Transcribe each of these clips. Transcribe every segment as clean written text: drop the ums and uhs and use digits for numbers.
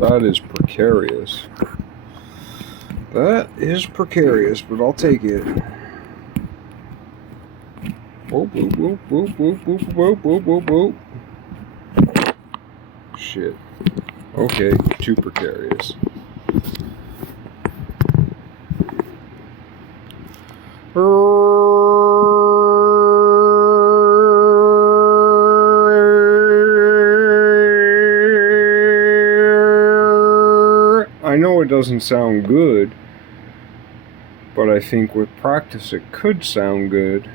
That is precarious. That is precarious, but I'll take it. Whoop, whoop, whoop, whoop, whoop, whoop, whoop, whoop, whoop, whoop. Shit. Okay, too precarious. I know it doesn't sound good, but I think with practice it could sound good.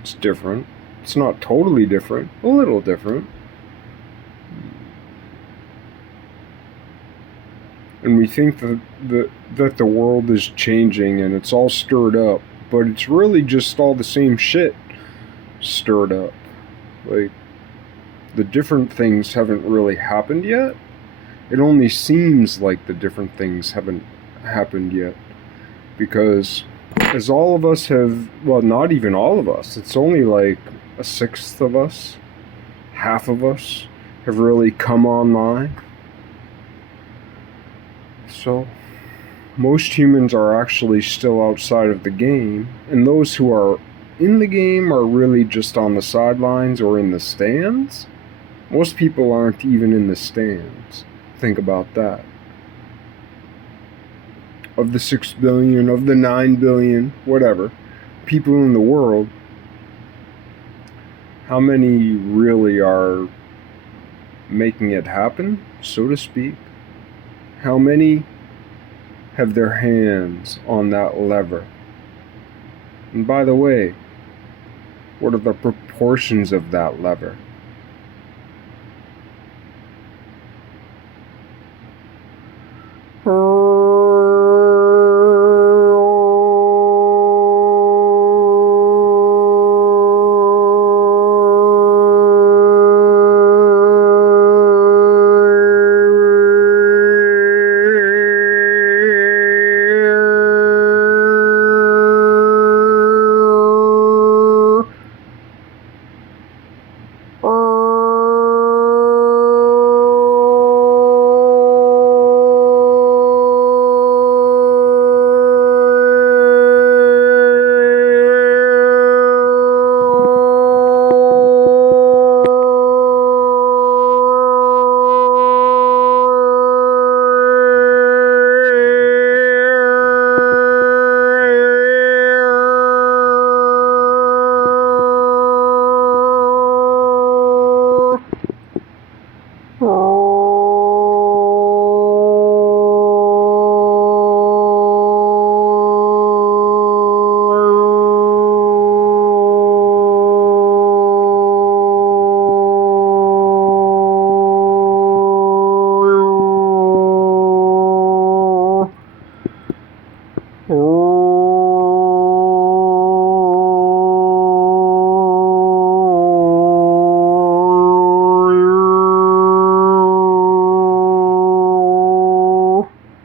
It's different. It's not totally different, a little different. And we think that the world is changing and it's all stirred up, but it's really just all the same shit stirred up. Like, the different things haven't really happened yet. It only seems like the different things haven't happened yet. Because as all of us have, well, not even all of us, it's only like a sixth of us, half of us have really come online. So, most humans are actually still outside of the game, and those who are in the game are really just on the sidelines or in the stands. Most people aren't even in the stands. Think about that. Of the 6 billion, of the 9 billion, whatever, people in the world, how many really are making it happen, so to speak? How many have their hands on that lever? And by the way, what are the proportions of that lever?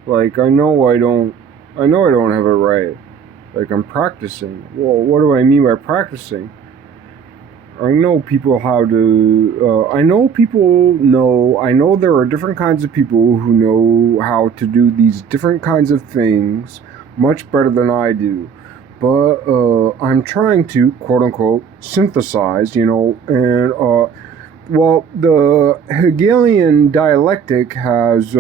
Like, I know I don't have it right. Like, I'm practicing. Well, what do I mean by practicing? I know people how to, I know there are different kinds of people who know how to do these different kinds of things much better than I do. But, I'm trying to, quote unquote, synthesize, and, well, the Hegelian dialectic has,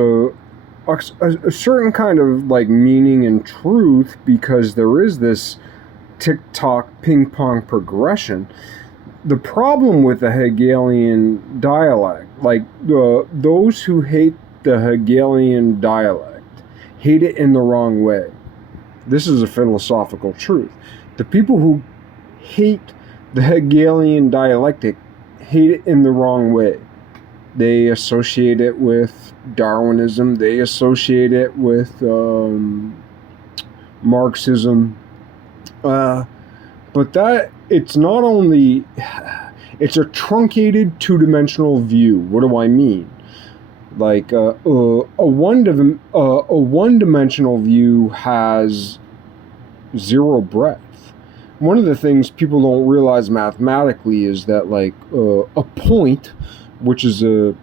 a certain kind of like meaning and truth, because there is this tick-tock ping-pong progression. The problem with the Hegelian dialect, like those who hate the Hegelian dialect, hate it in the wrong way. This is a philosophical truth. The people who hate The Hegelian dialectic hate it in the wrong way. They associate it with Darwinism. They associate it with Marxism. But that it's not only it's a truncated two-dimensional view. What do I mean? Like a one-dimensional view has zero breadth. One of the things people don't realize mathematically is that like a point, which is a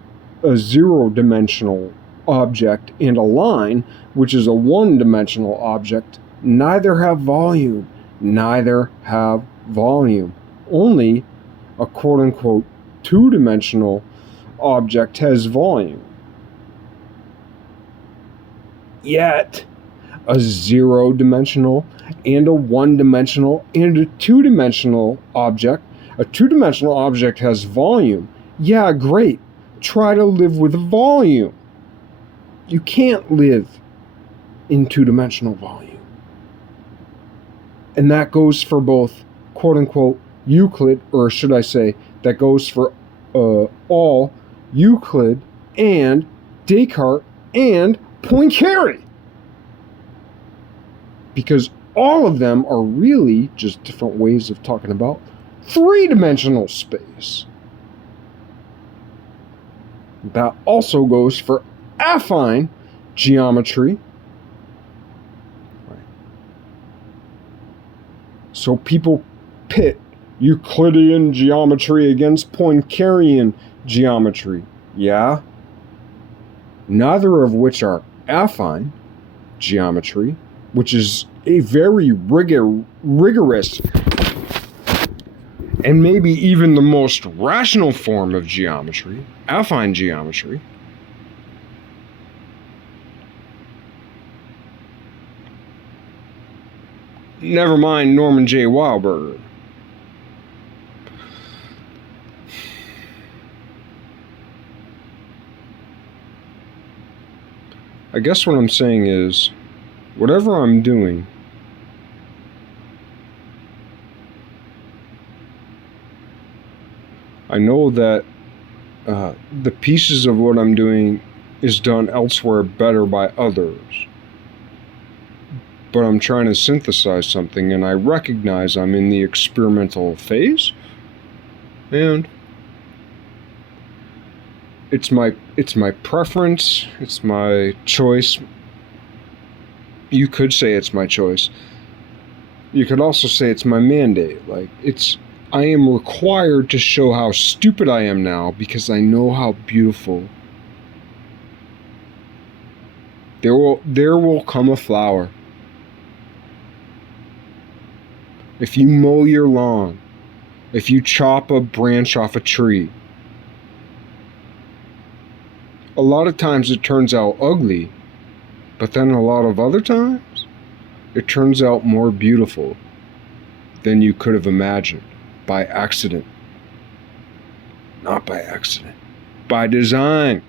zero-dimensional object, and a line, which is a one-dimensional object, neither have volume. Neither have volume. Only a quote-unquote two-dimensional object has volume. Yet, a zero-dimensional and a one-dimensional and a two-dimensional object. A two-dimensional object has volume. Yeah, great. Try to live with volume. You can't live in two-dimensional volume. And that goes for both quote-unquote Euclid, or should I say, that goes for all Euclid and Descartes and Poincaré. Because all of them are really just different ways of talking about three-dimensional space. That also goes for affine geometry. So people pit Euclidean geometry against Poincarian geometry. Yeah? Neither of which are affine geometry, which is a very rigorous and maybe even the most rational form of geometry, affine geometry. Never mind Norman J. Wildberger. I guess what I'm saying is, whatever I'm doing, I know that the pieces of what I'm doing is done elsewhere better by others. But I'm trying to synthesize something, and I recognize I'm in the experimental phase, and it's my preference, it's my choice. You could say it's my choice. You could also say it's my mandate. Like, I am required to show how stupid I am now because I know how beautiful. There will come a flower. If you mow your lawn, if you chop a branch off a tree, a lot of times it turns out ugly, but then a lot of other times, it turns out more beautiful than you could have imagined by accident. Not by accident, by design.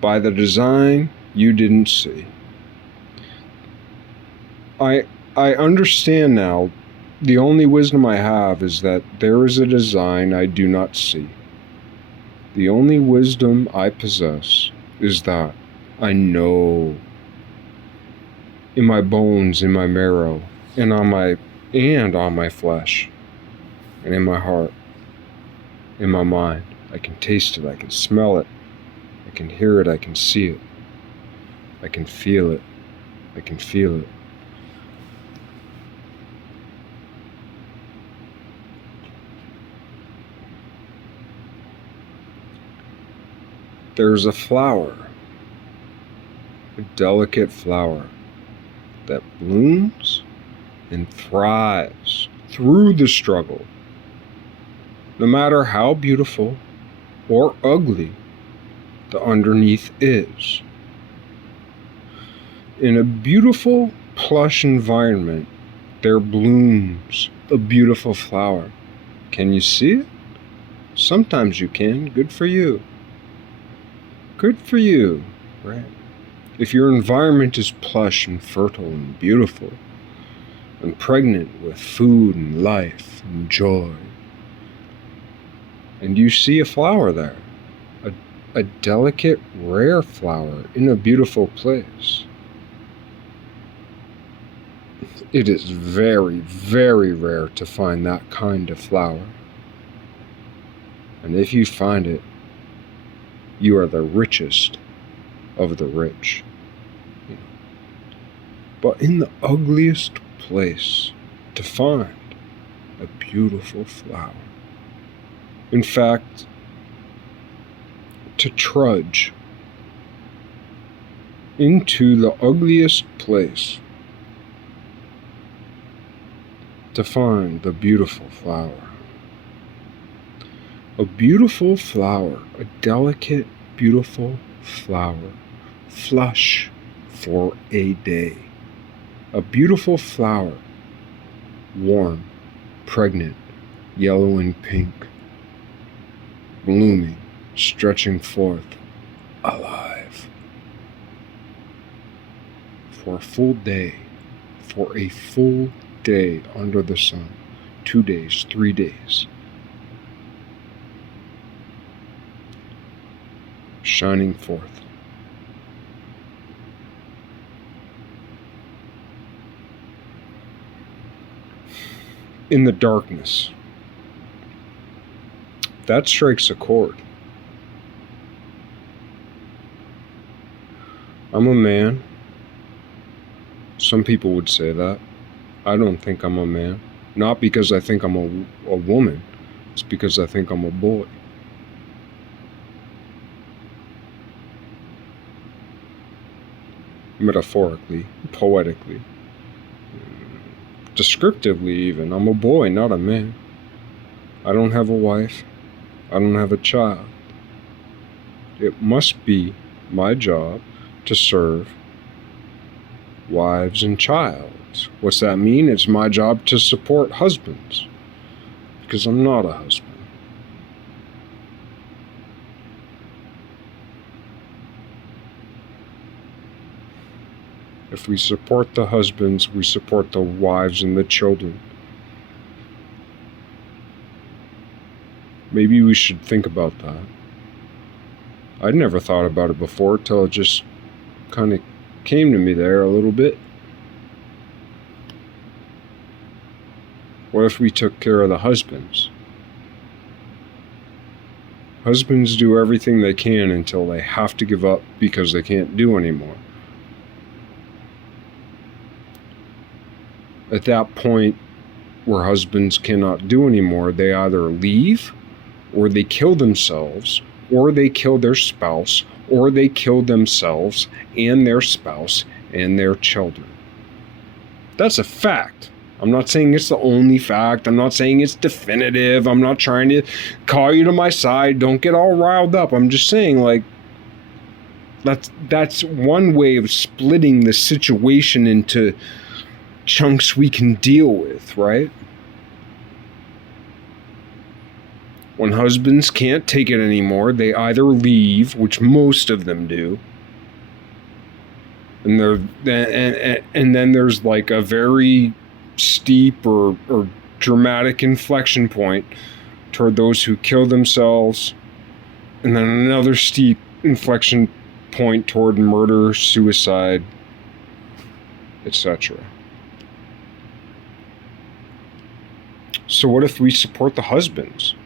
By the design you didn't see. I understand now. The only wisdom I have is that there is a design I do not see. The only wisdom I possess is that I know in my bones, in my marrow, and on my flesh, and in my heart, in my mind. I can taste it, I can smell it, I can hear it, I can see it, I can feel it, I can feel it. There's a flower, a delicate flower, that blooms and thrives through the struggle. No matter how beautiful or ugly the underneath is. In a beautiful, plush environment, there blooms a beautiful flower. Can you see it? Sometimes you can. Good for you. Good for you, right? If your environment is plush and fertile and beautiful, and pregnant with food and life and joy. And you see a flower there, a delicate, rare flower in a beautiful place. It is very, very rare to find that kind of flower. And if you find it, you are the richest of the rich. But in the ugliest place to find a beautiful flower. In fact, to trudge into the ugliest place to find the beautiful flower. A beautiful flower, a delicate, beautiful flower, flush for a day. A beautiful flower, warm, pregnant, yellow and pink, blooming, stretching forth, alive. For a full day, under the sun, 2 days, 3 days, shining forth. In the darkness, that strikes a chord. I'm a man. Some people would say that. I don't think I'm a man. Not because I think I'm a woman. It's because I think I'm a boy. Metaphorically, poetically, descriptively even. I'm a boy, not a man. I don't have a wife. I don't have a child. It must be my job to serve wives and childs. What's that mean? It's my job to support husbands, because I'm not a husband. If we support the husbands, we support the wives and the children. Maybe we should think about that. I'd never thought about it before till it just kind of came to me there a little bit. What if we took care of the husbands? Husbands do everything they can until they have to give up because they can't do anymore. At that point where husbands cannot do anymore, they either leave, or they kill themselves, or they kill their spouse, or they kill themselves and their spouse and their children. That's a fact. I'm not saying it's the only fact. I'm not saying it's definitive. I'm not trying to call you to my side. Don't get all riled up. I'm just saying, like, that's one way of splitting the situation into chunks we can deal with, right? When husbands can't take it anymore, they either leave, which most of them do, and then there's like a very steep or dramatic inflection point toward those who kill themselves, and then another steep inflection point toward murder, suicide, etc. So what if we support the husbands?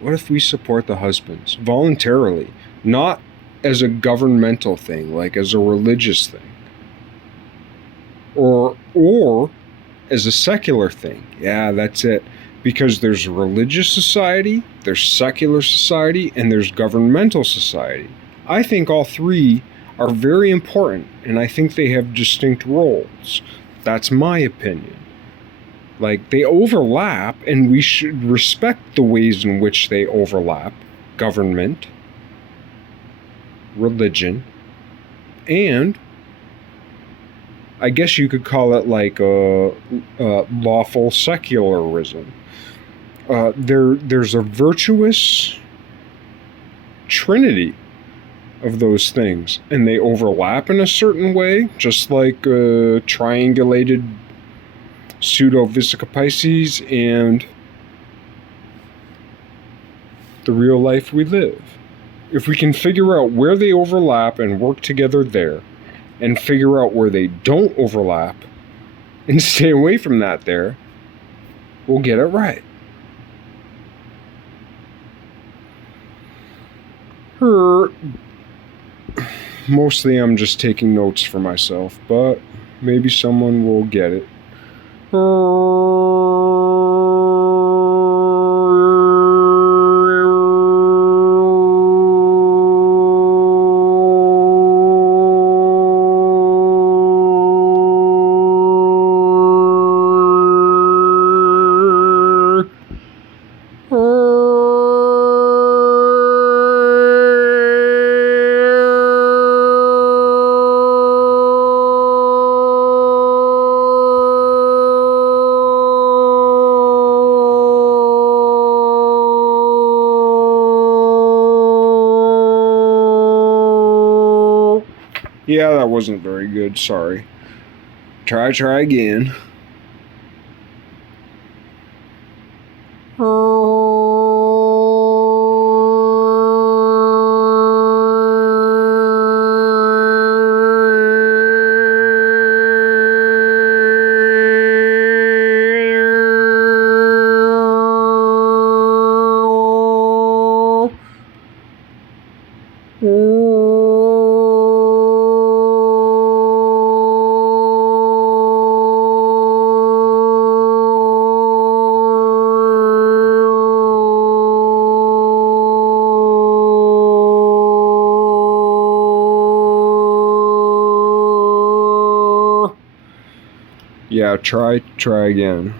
What if we support the husbands voluntarily, not as a governmental thing, like as a religious thing, or as a secular thing? Yeah, that's it. Because there's religious society, there's secular society, and there's governmental society. I think all three are very important, and I think they have distinct roles. That's my opinion. Like, they overlap, and we should respect the ways in which they overlap. Government, religion, and I guess you could call it like a lawful secularism. There's a virtuous trinity of those things, and they overlap in a certain way, just like triangulated pseudo-Visica Pisces and the real life we live. If we can figure out where they overlap and work together there, and figure out where they don't overlap and stay away from that there, we'll get it right. Mostly I'm just taking notes for myself, but maybe someone will get it. Yeah, that wasn't very good, sorry. Try again. Yeah, try again.